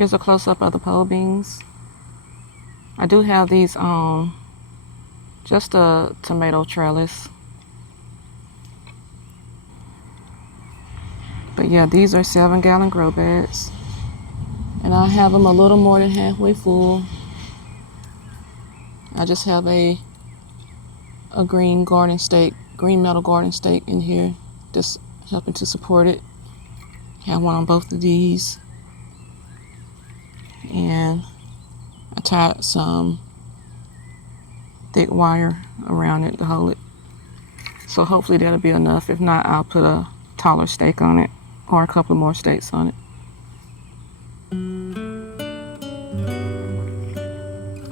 Here's a close-up of the pole beans. I do have these on just a tomato trellis. But yeah, these are 7-gallon grow beds. And I have them a little more than halfway full. I just have a green garden stake, green metal garden stake in here, just helping to support it. Have one on both of these. And I tied some thick wire around it to hold it. So hopefully that'll be enough. If not, I'll put a taller stake on it or a couple more stakes on it.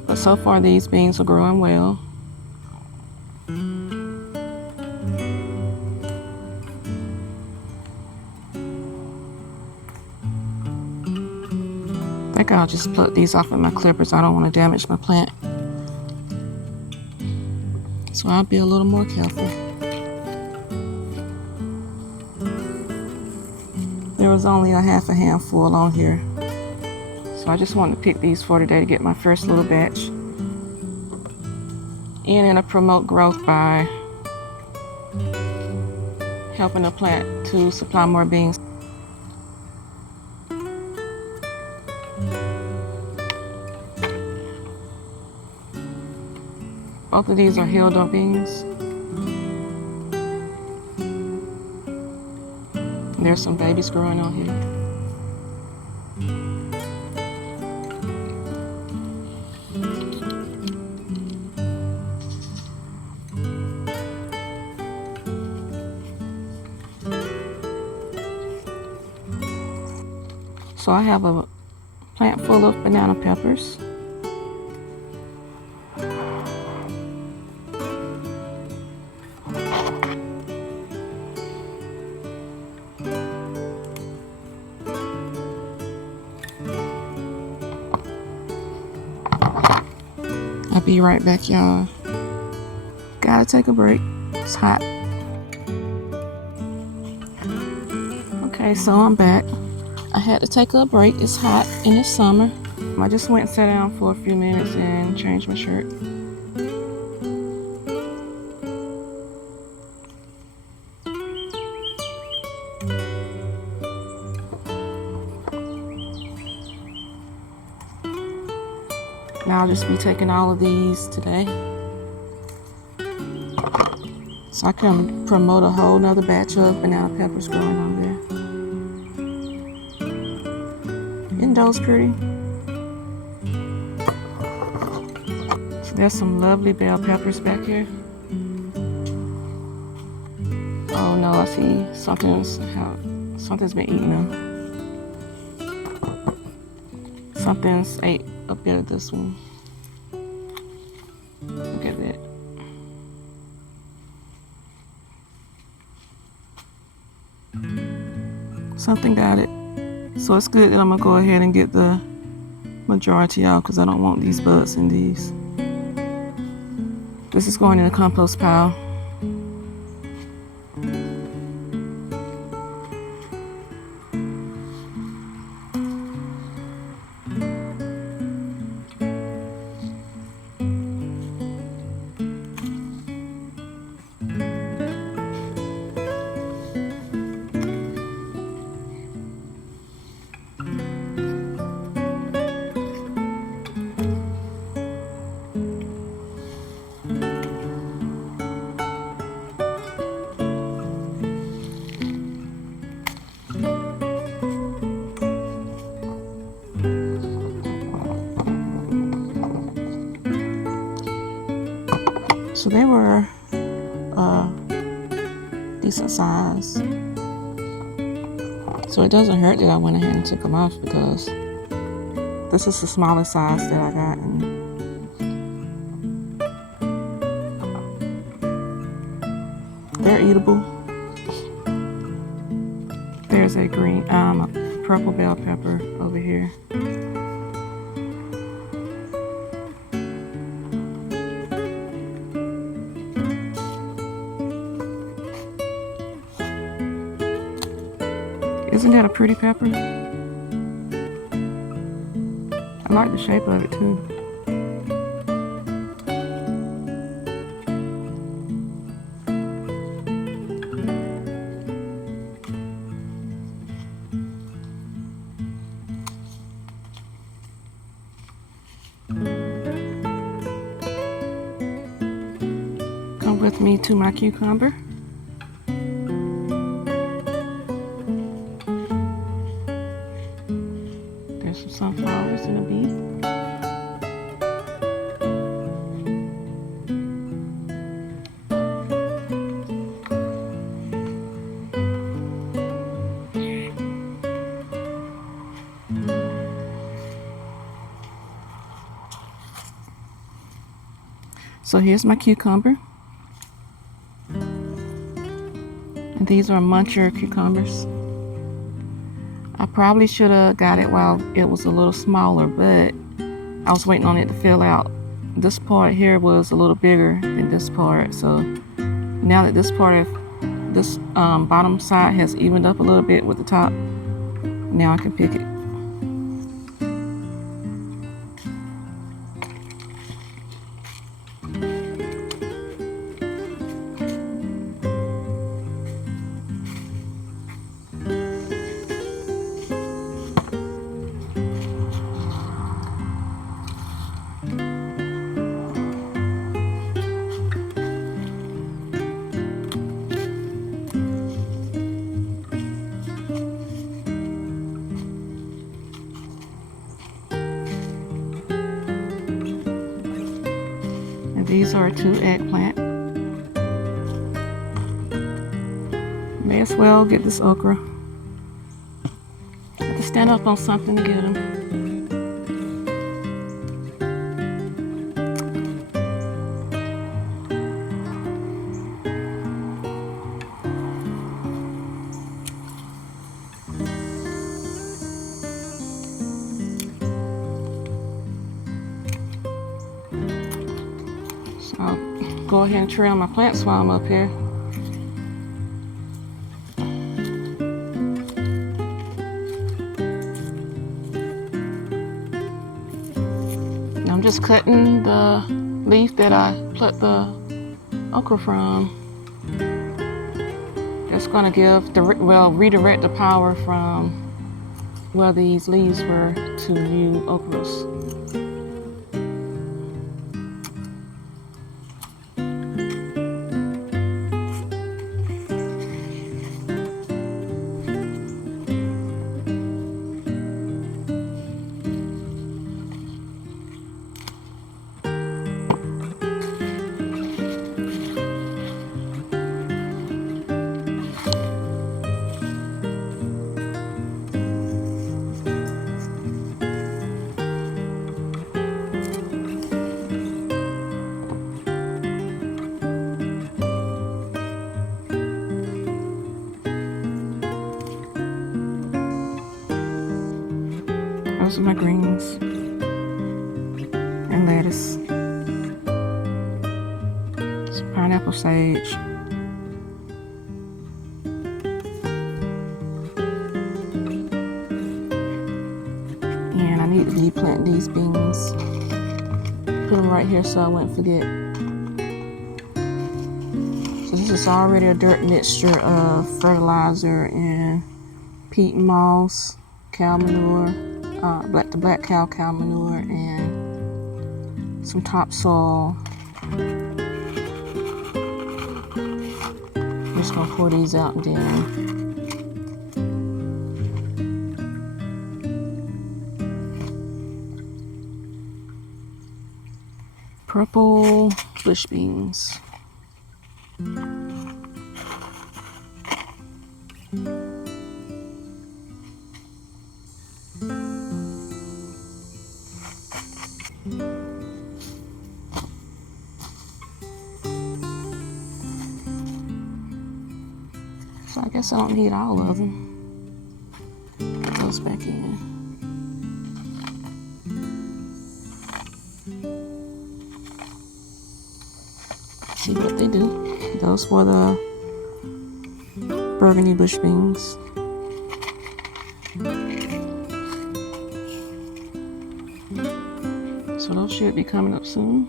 But so far these beans are growing well. I think I'll just pluck these off with my clippers. I don't want to damage my plant. So I'll be a little more careful. There was only a half a handful on here. So I just wanted to pick these for today to get my first little batch. And it'll promote growth by helping the plant to supply more beans. Both of these are Hilda beans. There's some babies growing on here. So I have a plant full of banana peppers. I'll be right back, y'all. Gotta take a break. It's hot. Okay, so I'm back. I had to take a break. It's hot and it's summer. I just went and sat down for a few minutes and changed my shirt. Now I'll just be taking all of these today, so I can promote a whole nother batch of banana peppers growing on there. Isn't those pretty? So there's some lovely bell peppers back here. Oh no, I see something's been eating them. Something's ate a bit of this one. Look at that. Something got it. So it's good that I'm gonna go ahead and get the majority out because I don't want these bugs in these. This is going in a compost pile. So they were decent size. So it doesn't hurt that I went ahead and took them off because this is the smallest size that I got. And they're eatable. There's a purple bell pepper over here. Isn't that a pretty pepper? I like the shape of it too. Come with me to my cucumber. There's some sunflowers and a bee. So here's my cucumber. And these are muncher cucumbers. I probably should have got it while it was a little smaller, but I was waiting on it to fill out. This part here was a little bigger than this part, so now that this part of this bottom side has evened up a little bit with the top, now I can pick it. These are 2 eggplant. May as well get this okra. Have to stand up on something to get them. I'll go ahead and trim my plants while I'm up here. I'm just cutting the leaf that I plucked the okra from. It's going to give redirect the power from where these leaves were to new okras. Those are my greens and lettuce. Some pineapple sage. And I need to replant these beans. Put them right here so I wouldn't forget. So this is already a dirt mixture of fertilizer and peat moss, cow manure, the black cow manure, and some topsoil. I'm just gonna pour these out and then purple bush beans. So I guess I don't need all of them. Put those back in. See what they do. Those were the burgundy bush beans. So those should be coming up soon.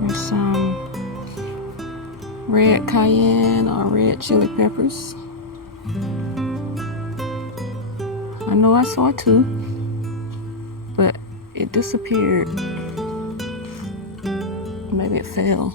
There's some red cayenne or red chili peppers. I know I saw two, but it disappeared. Maybe it fell.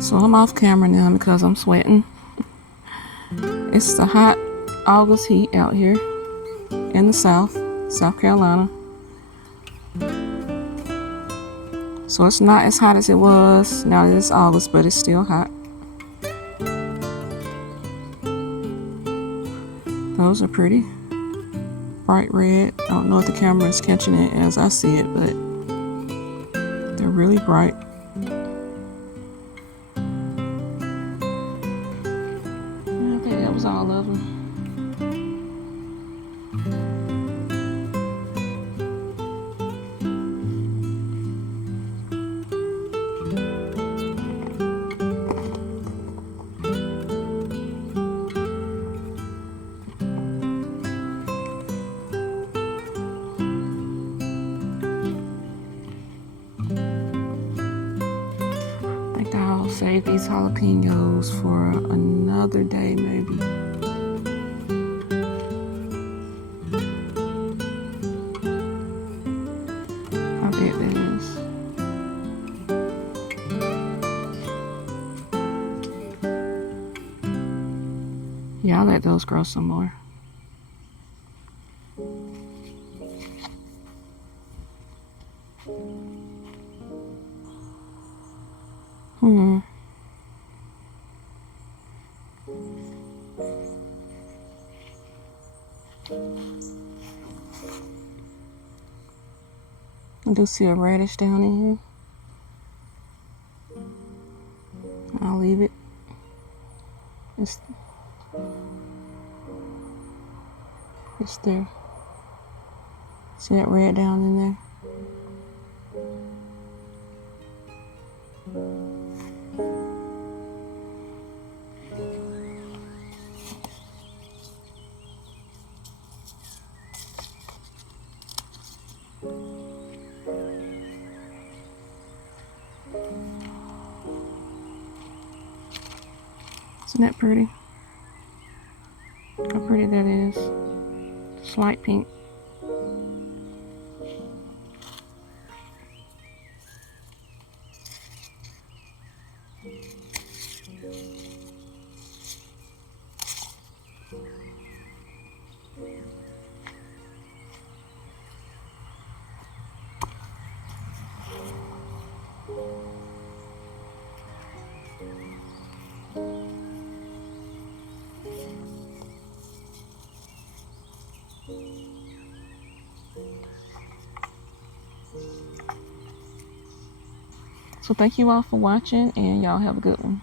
So I'm off camera now because I'm sweating. It's the hot August heat out here in the South Carolina. So it's not as hot as it was now that it's August, but it's still hot. Those are pretty. Bright red. I don't know if the camera is catching it as I see it, but they're really bright. I think that was all of them. I think I'll save these jalapenos for another day, maybe. How big that is. Yeah, I'll let those grow some more. I do see a radish down in here. I'll leave it. It's there. See that red down in there? Isn't that pretty? How pretty that is. Slight pink. So thank you all for watching, and y'all have a good one.